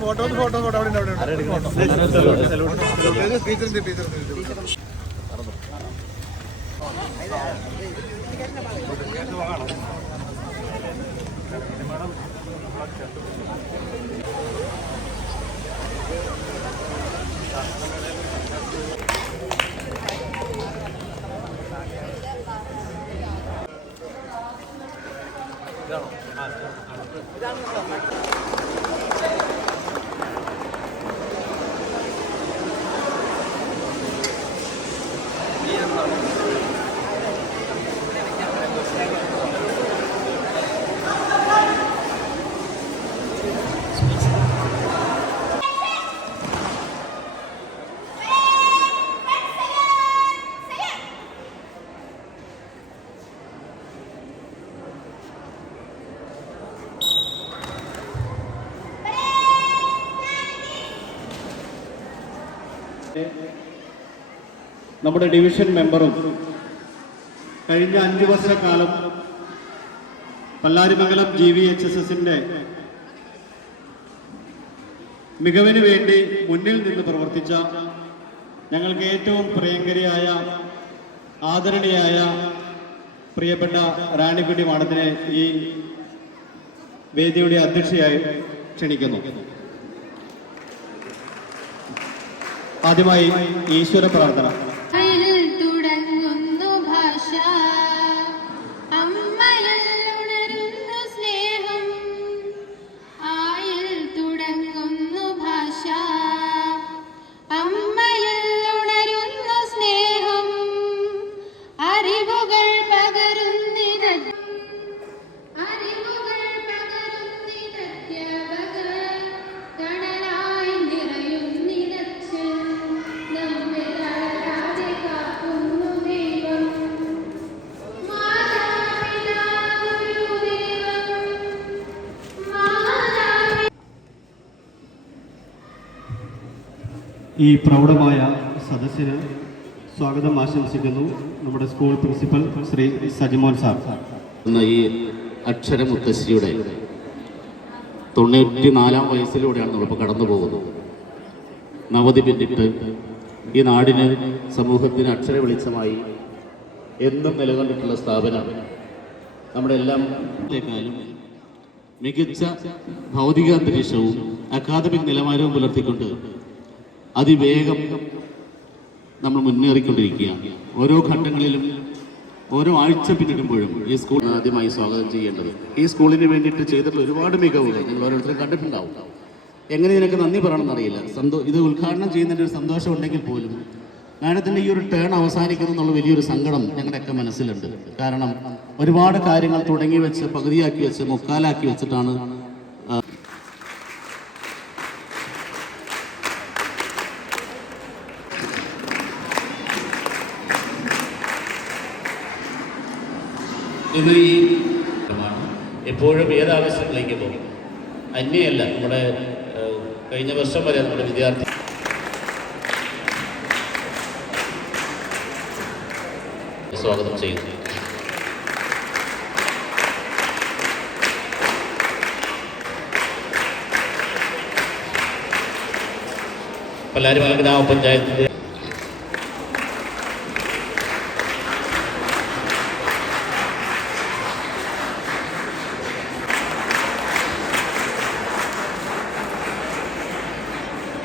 Photo photo photo അവിടെ ഉണ്ട്, അവിടെ ഉണ്ട്. ടീച്ചറിന്റെ ടീച്ചറിന്റെ നമ്മുടെ ഡിവിഷൻ മെമ്പറും കഴിഞ്ഞ അഞ്ചു വർഷക്കാലം Pallarimangalam G V H S എസിന്റെ മികവിന് വേണ്ടി മുന്നിൽ നിന്ന് പ്രവർത്തിച്ച ഞങ്ങൾക്ക് ഏറ്റവും പ്രിയങ്കരിയായ ആദരണീയായ പ്രിയപ്പെട്ട റാണിക്കുട്ടി മാഡത്തിനെ ഈ വേദിയുടെ അധ്യക്ഷയായി ക്ഷണിക്കുന്നു. ആദ്യമായി ഈശ്വര പ്രാർത്ഥന. ഈ പ്രൗഢമായ സദസ്സിന് സ്വാഗതം ആശംസിക്കുന്നു നമ്മുടെ school principal Shri Sajimon sir. എന്ന ഈ അക്ഷരമുത്തശ്ശിയുടെ തൊണ്ണൂറ്റി നാലാം വയസ്സിലൂടെയാണ് നമ്മളിപ്പോൾ കടന്നു പോകുന്നത് നവതി പിന്നിട്ട് ഈ നാടിന് സമൂഹത്തിന് അക്ഷര വെളിച്ചമായി എന്നും നിലകൊണ്ടിട്ടുള്ള സ്ഥാപനം നമ്മുടെ എല്ലാം മികച്ച ഭൗതിക അന്തരീക്ഷവും അക്കാദമിക് നിലവാരവും പുലർത്തിക്കൊണ്ട് അതിവേഗം നമ്മൾ മുന്നേറിക്കൊണ്ടിരിക്കുകയാണ് ഓരോ ഘട്ടങ്ങളിലും ഓരോ ആഴ്ച പിന്നിടുമ്പോഴും ഈ സ്കൂൾ ആദ്യമായി സ്വാഗതം ചെയ്യേണ്ടത്. ഈ സ്കൂളിന് വേണ്ടിയിട്ട് ചെയ്തിട്ടുള്ള ഒരുപാട് മികവുകൾ നിങ്ങൾ ഓരോരുത്തരും കണ്ടിട്ടുണ്ടാവും. എങ്ങനെ ഇതിനൊക്കെ നന്ദി പറയണമെന്നറിയില്ല സന്തോ ഇത് ഉദ്ഘാടനം ചെയ്യുന്നതിന്റെ ഒരു സന്തോഷം ഉണ്ടെങ്കിൽ പോലും മാഡത്തിന്റെ ഈ ഒരു ടേൺ അവസാനിക്കുന്നു എന്നുള്ള വലിയൊരു സങ്കടം ഞങ്ങളുടെയൊക്കെ മനസ്സിലുണ്ട്. കാരണം ഒരുപാട് കാര്യങ്ങൾ തുടങ്ങി വെച്ച് പകുതിയാക്കി വെച്ച് മുക്കാലാക്കി വെച്ചിട്ടാണ് ഇത് ഈ എപ്പോഴും ഏത് ആവശ്യങ്ങളിലേക്ക് പോകും? അന്യല്ല നമ്മുടെ കഴിഞ്ഞ വർഷം വരെ നമ്മുടെ വിദ്യാർത്ഥി സ്വാഗതം ചെയ്യുന്നു. പല്ലാരിമല ഗ്രാമപഞ്ചായത്തിന്റെ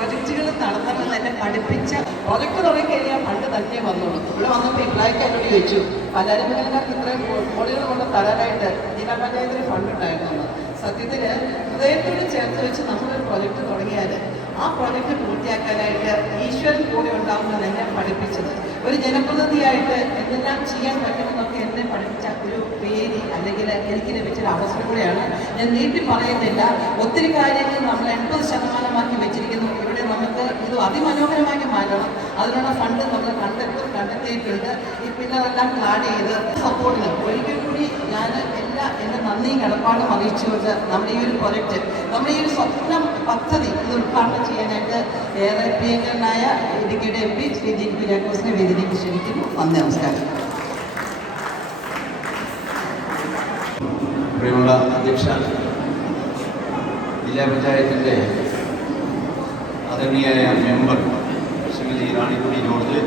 പ്രൊജക്റ്റുകൾ നടത്തണമെന്ന് എന്നെ പഠിപ്പിച്ച പ്രൊജക്ട് തുടങ്ങിക്കഴിഞ്ഞാൽ പണ്ട് തന്നെ വന്നോളൂ. ഇവിടെ വന്നപ്പോൾ ഇബ്രാഹിം എന്നോട് ചോദിച്ചു പലരും ഇത്രയും കോടികൾ കൊണ്ട് തരാനായിട്ട് ജില്ലാ പഞ്ചായത്തിന് ഫണ്ട് ഉണ്ടായിരുന്നു സത്യത്തിൽ ഹൃദയത്തോട് ചേർത്ത് വെച്ച് നമ്മളൊരു പ്രോജക്റ്റ് തുടങ്ങിയാൽ ആ പ്രോജക്റ്റ് പൂർത്തിയാക്കാനായിട്ട് ഈശ്വരൻ കൂടെ ഉണ്ടാകുമെന്ന് എന്നെ പഠിപ്പിച്ചത്. ഒരു ജനപ്രതിനിധിയായിട്ട് എന്തെല്ലാം ചെയ്യാൻ പറ്റുമെന്നൊക്കെ എന്നെ പഠിപ്പിച്ച ഒരു പേര് അല്ലെങ്കിൽ എനിക്ക് ലഭിച്ചൊരു അവസരം കൂടെയാണ് ഞാൻ നീട്ടി പറയുന്നില്ല. ഒത്തിരി കാര്യങ്ങൾ നമ്മൾ എൺപത് ശതമാനമാക്കി വെച്ചിരിക്കുന്നു. അതിമനോഹരമാക്കി മാറ്റണം അതിനുള്ള ഫണ്ട് നമ്മൾ കണ്ടെത്തി കണ്ടെത്തിയിട്ടുണ്ട്. ഈ അതെല്ലാം പ്ലാൻ ചെയ്ത് സപ്പോർട്ടിന് ഒരിക്കൽ കൂടി ഞാൻ എല്ലാ എന്റെ നന്ദിയും കടപ്പാടും അറിയിച്ചുകൊണ്ട് നമ്മുടെ ഈ ഒരു പ്രൊജക്റ്റ് നമ്മുടെ ഈ ഒരു സ്വപ്നം പദ്ധതി ഇത് ഉദ്ഘാടനം ചെയ്യാനായിട്ട് ഏറെ പ്രിയങ്കരനായ ഇടുക്കിയുടെ M P Sri G P രാഘോസിനെ വേദിയിലേക്ക് ക്ഷണിക്കുന്നു. നന്ദി നമസ്കാരം. പ്രിയമുള്ള അധ്യക്ഷ ജില്ലാ പഞ്ചായത്തിന്റെ ആദരണീയായ മെമ്പർ ശ്രീമതി റാണിക്കുടി ജോർജ്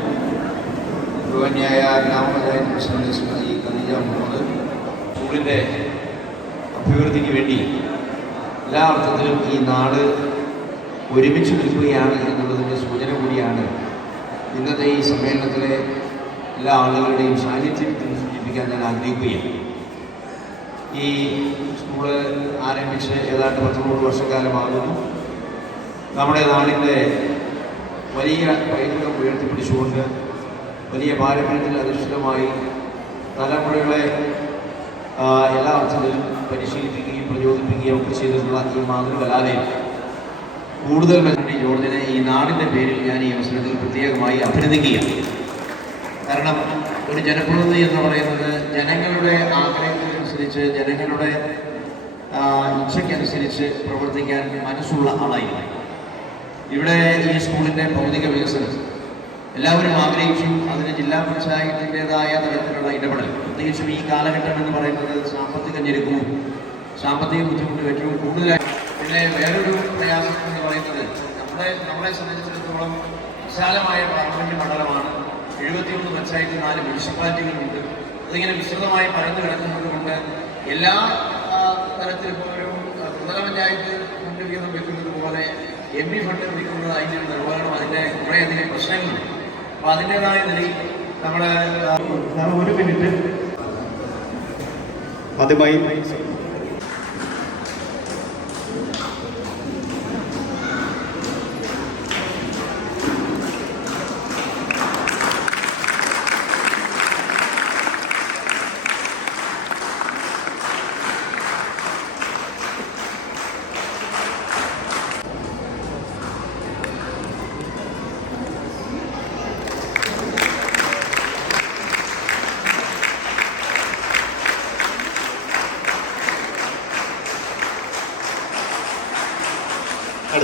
ബഹുമാന്യായ ഗ്രാമപഞ്ചായത്ത് പ്രസിഡന്റ് ശ്രീമതി ഖദീജ മുഹമ്മദ് സ്കൂളിന്റെ അഭിവൃദ്ധിക്ക് വേണ്ടി എല്ലാ അർത്ഥത്തിലും ഈ നാട് ഒരുമിച്ച് നിൽക്കുകയാണ് എന്നുള്ളതിന്റെ സൂചന കൂടിയാണ് ഇന്നത്തെ ഈ സമ്മേളനത്തിലെ എല്ലാ ആളുകളുടെയും സാന്നിധ്യത്തിൽ സൂചിപ്പിക്കാൻ ഞാൻ ആഗ്രഹിക്കുകയാണ്. ഈ സ്കൂൾ ആരംഭിച്ച് ഏതാണ്ട് പത്തൊമ്പത് വർഷക്കാലമാകുന്നു. നമ്മുടെ നാടിന്റെ വലിയ പൈതൃകം ഉയർത്തിപ്പിടിച്ചുകൊണ്ട് വലിയ പാരമ്പര്യത്തിൽ അധിഷ്ഠിതമായി തലമുറകളെ എല്ലാ അർത്ഥത്തിലും പരിശീലിപ്പിക്കുകയും പ്രചോദിപ്പിക്കുകയും ഒക്കെ ചെയ്തിട്ടുള്ള ഈ മാതൃകലാലയം. കൂടുതൽ മെച്ചപ്പെട്ട ജോർജിനെ ഈ നാടിന്റെ പേരിൽ ഞാൻ ഈ അവസരത്തിൽ പ്രത്യേകമായി അഭിനന്ദിക്കുകയാണ്. കാരണം ഒരു ജനപ്രതിനിധി എന്ന് പറയുന്നത് ജനങ്ങളുടെ ആഗ്രഹത്തിനനുസരിച്ച് ജനങ്ങളുടെ ഇച്ഛയ്ക്കനുസരിച്ച് പ്രവർത്തിക്കാൻ മനസ്സുള്ള ആളായിരിക്കും ഇവിടെ ഈ സ്കൂളിന്റെ ഭൗതിക വികസനം. എല്ലാവരും ആഗ്രഹിച്ചു അതിന് ജില്ലാ പഞ്ചായത്തിന്റെതായ തരത്തിലുള്ള ഇടപെടൽ. പ്രത്യേകിച്ചും ഈ കാലഘട്ടം എന്ന് പറയുന്നത് സാമ്പത്തിക ഞെരുക്കവും സാമ്പത്തിക ബുദ്ധിമുട്ടും ഏറ്റവും കൂടുതലായി. പിന്നെ വേറൊരു പ്രയാസം എന്ന് പറയുന്നത് നമ്മുടെ നമ്മളെ സംബന്ധിച്ചിടത്തോളം വിശാലമായ പാർലമെന്റ് മണ്ഡലമാണ്. എഴുപത്തിയൊന്ന് പഞ്ചായത്ത് നാല് മുനിസിപ്പാലിറ്റികളുണ്ട് അതിങ്ങനെ വിശദമായി പറഞ്ഞു കിടക്കുന്നത് കൊണ്ട് എല്ലാ തരത്തിലും ഒരു പ്രധാന പഞ്ചായത്ത് വീതം വെക്കുന്നത് പോലെ എം പി ഫണ്ട് വെക്കുന്നത് അതിന്റെ ഒരു നിർവഹണം അതിന്റെ കുറേയധികം പ്രശ്നങ്ങളുണ്ട്. അപ്പോൾ അതിന്റെതായ നിലയിൽ നമ്മുടെ ഒരു മിനിറ്റ്. ആദ്യമായി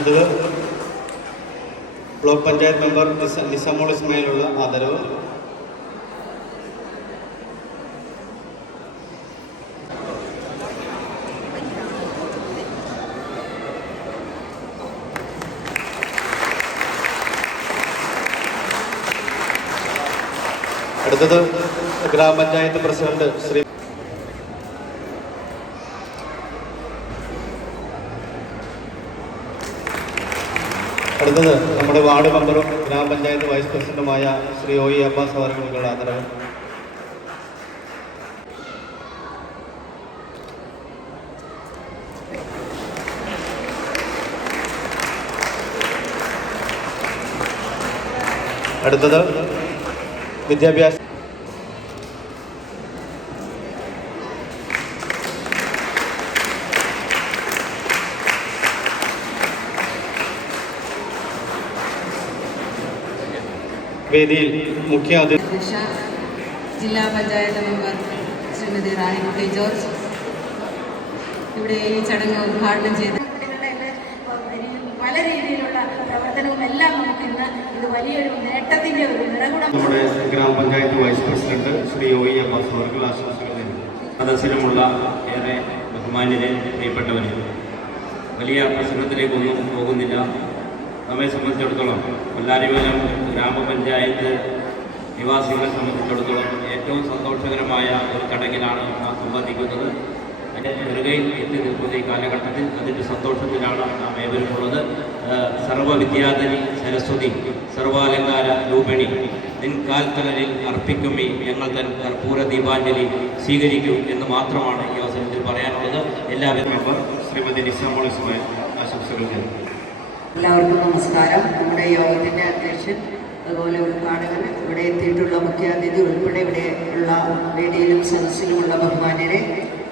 അടുത്തത് ബ്ലോക്ക് പഞ്ചായത്ത് മെമ്പർ നിസ- നിസമോൾ ഇസ്മായിലുള്ള ആദരവ്. അടുത്തത് ഗ്രാമപഞ്ചായത്ത് പ്രസിഡന്റ് ശ്രീ അടുത്തത് നമ്മുടെ വാർഡ് മെമ്പറും ഗ്രാമപഞ്ചായത്ത് വൈസ് പ്രസിഡന്റുമായ ശ്രീ ഒ ഇ അബ്ബാസ് അവർക്കുള്ള ആദരവ്. അടുത്തത് വിദ്യാഭ്യാസ വേദിയിൽ മുഖ്യ അതിഥി അധ്യക്ഷ ജില്ലാ പഞ്ചായത്ത് മെമ്പർ ശ്രീമതി റാണിക്കുട്ടി ജോർജ്. ഇവിടെ ഈ ചടങ്ങ് ഉദ്ഘാടനം ചെയ്ത് പല രീതിയിലുള്ള പ്രവർത്തനവും എല്ലാം നമുക്ക് ഇന്ന് ഇത് വലിയൊരു നേട്ടത്തിന്റെ ഒരു നിറകുടം നമ്മുടെ grama panchayat vice president Shri O E Abbas അവർക്ക് ആശംസകൾ സദസ്സിലുമുള്ള ഏറെ ബഹുമാന്യരെ പ്രിയപ്പെട്ടവരെ വലിയ പ്രശ്നത്തിലേക്കൊന്നും പോകുന്നില്ല. നമ്മെ സംബന്ധിച്ചിടത്തോളം കൊല്ലാരിമലം ഗ്രാമപഞ്ചായത്ത് നിവാസികളെ സംബന്ധിച്ചിടത്തോളം ഏറ്റവും സന്തോഷകരമായ ഒരു ചടങ്ങിലാണ് നാം സംബന്ധിക്കുന്നത്. അതിന്റെ നെറുകയിൽ എത്തി നിൽക്കുന്ന ഈ കാലഘട്ടത്തിൽ അതിന്റെ സന്തോഷത്തിലാണ് നാം ഏവരുമുള്ളത്. സർവവിദ്യാധരി സരസ്വതി സർവാലങ്കാര രൂപിണി നിൻ കാൽത്തലരിൽ അർപ്പിക്കുമേ ഞങ്ങൾ തൻ കർപ്പൂര ദീപാഞ്ജലി സ്വീകരിക്കൂ എന്ന് മാത്രമാണ് ഈ അവസരത്തിൽ പറയാനുള്ളത്. എല്ലാവരും ശ്രീമതി നിസാമോളിസുമായി ആശംസകൾ നേരുന്നു. എല്ലാവർക്കും നമസ്കാരം. നമ്മുടെ യോഗത്തിന്റെ അധ്യക്ഷൻ അതുപോലെ ഉദ്ഘാടകൻ ഇവിടെ എത്തിയിട്ടുള്ള മുഖ്യാതിഥി ഉൾപ്പെടെ ഇവിടെ ഉള്ള വേദിയിലും സദസ്സിലുമുള്ള ബഹുമാന്യരെ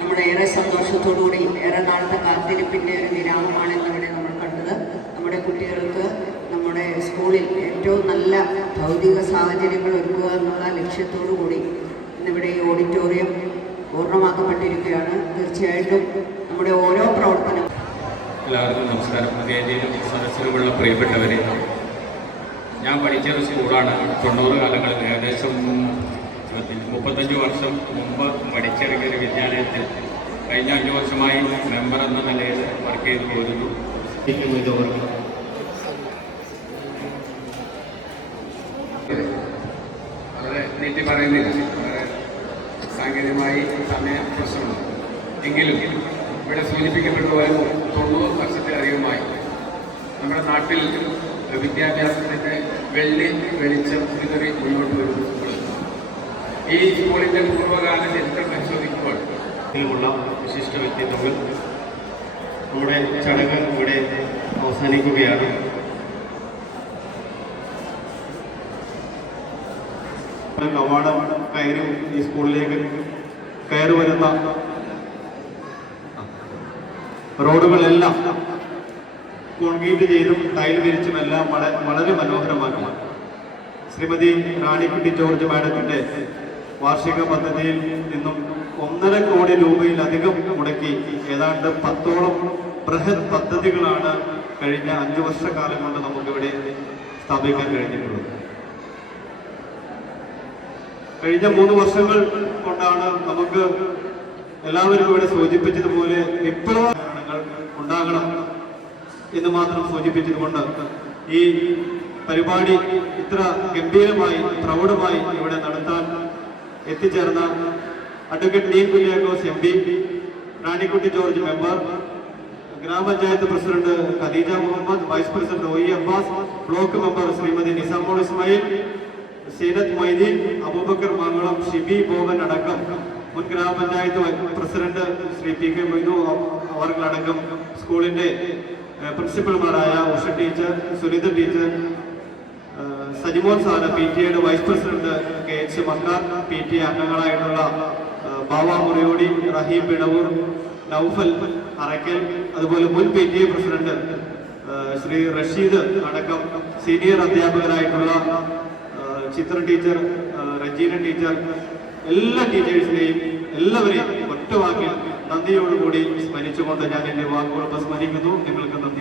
നമ്മുടെ ഏറെ സന്തോഷത്തോടുകൂടി ഏറെ നാളത്തെ കാത്തിരിപ്പിന്റെ ഒരു വിരാമമാണ് ഇന്നിവിടെ നമ്മൾ കണ്ടത്. നമ്മുടെ കുട്ടികൾക്ക് നമ്മുടെ സ്കൂളിൽ ഏറ്റവും നല്ല ഭൗതിക സാഹചര്യങ്ങൾ ഒരുക്കുക എന്നുള്ള ലക്ഷ്യത്തോടു കൂടി ഇന്നിവിടെ ഈ ഓഡിറ്റോറിയം പൂർണമാക്കപ്പെട്ടിരിക്കുകയാണ്. തീർച്ചയായിട്ടും നമ്മുടെ ഓരോ പ്രവർത്തനം എല്ലാവർക്കും നമസ്കാരം. വേദിയിലും സദസ്സിലുമുള്ള പ്രിയപ്പെട്ടവരെ ഞാൻ പഠിച്ച സ്കൂളാണ്. തൊണ്ണൂറ് കാലങ്ങളിൽ ഏകദേശം മുപ്പത്തഞ്ച് വർഷം മുമ്പ് പഠിച്ചിറങ്ങിയ ഒരു വിദ്യാലയത്തിൽ കഴിഞ്ഞ അഞ്ച് വർഷമായി മെമ്പർ എന്ന നിലയിൽ വർക്ക് ചെയ്തു പോരുന്നു. വളരെ നീട്ടി പറയുന്നില്ല. സാങ്കേതികമായി സമയ പ്രശ്നമുണ്ട്. എങ്കിലും ഇവിടെ സൂചിപ്പിക്കപ്പെട്ടതുപോലെ തൊണ്ണൂറ് വർഷത്തിലധികമായി നമ്മുടെ നാട്ടിൽ വിദ്യാഭ്യാസത്തിന്റെ വെള്ളി വെളിച്ചം ഇതുവരെ മുന്നോട്ട് വരുന്നു. ഈ സ്കൂളിന്റെ പൂർവകാല ചരിത്രം പരിശോധിക്കുമ്പോൾ ഇതിലുള്ള വിശിഷ്ട വ്യക്തിത്വങ്ങൾ നമ്മുടെ ചടങ്ങ് ഇവിടെ അവസാനിക്കുകയാണ്. കവാടം കയറി ഈ സ്കൂളിലേക്ക് കയറി വരുന്ന റോഡുകളെല്ലാം കോൺക്രീറ്റ് ചെയ്തും ടൈൽ വിരിച്ചും എല്ലാം വളരെ വളരെ മനോഹരമാക്കി. ശ്രീമതി റാണിക്കുട്ടി ജോർജ് മാഡത്തിന്റെ വാർഷിക പദ്ധതിയിൽ നിന്നും ഒന്നര കോടി രൂപയിലധികം മുടക്കി ഏതാണ്ട് പത്തോളം ബൃഹത് പദ്ധതികളാണ് കഴിഞ്ഞ അഞ്ചു വർഷക്കാലം കൊണ്ട് നമുക്കിവിടെ സ്ഥാപിക്കാൻ കഴിഞ്ഞിട്ടുള്ളത്. കഴിഞ്ഞ മൂന്ന് വർഷങ്ങൾ കൊണ്ടാണ് നമുക്ക് എല്ലാവരും ഇവിടെ സൂചിപ്പിച്ചതുപോലെ വിപ്ലവങ്ങൾ ഉണ്ടാകണം. എന്ന് മാത്രം സൂചിപ്പിച്ചതുകൊണ്ട് ഈ പരിപാടി ഇത്ര ഗംഭീരമായി പ്രൗഢമായി ഇവിടെ നടത്താൻ എത്തിച്ചേർന്ന advocate D Kuriakose M P Ranikutty George member grama panchayat president Khadeeja Muhammad vice president O E Abbas block member Shrimati Nisamol Ismail Seenath Moideen Abubakar Mangalam Shibi Boban അടക്കം മുൻ grama panchayat president Shri P K Moidu അവർകളടക്കം സ്കൂളിന്റെ പ്രിൻസിപ്പൽമാരായ Usha teacher Sunitha teacher Sajimon sir P T എയുടെ vice president K H Makkar P T അംഗങ്ങളായിട്ടുള്ള Baba Muriyodi Raheem Pidavoor Naufal Arakkal അതുപോലെ മുൻ P T A president Shri Rasheed അടക്കം senior അധ്യാപകരായിട്ടുള്ള Chithra teacher Rajeena teacher എല്ലാ ടീച്ചേഴ്സിനെയും എല്ലാവരെയും ഒറ്റ വാക്കിൽ നന്ദിയോടുകൂടി സ്മരിച്ചുകൊണ്ട് ഞാൻ എന്റെ വാക്കുകൾ സ്മരിക്കുന്നു നിങ്ങൾക്ക് നന്ദി.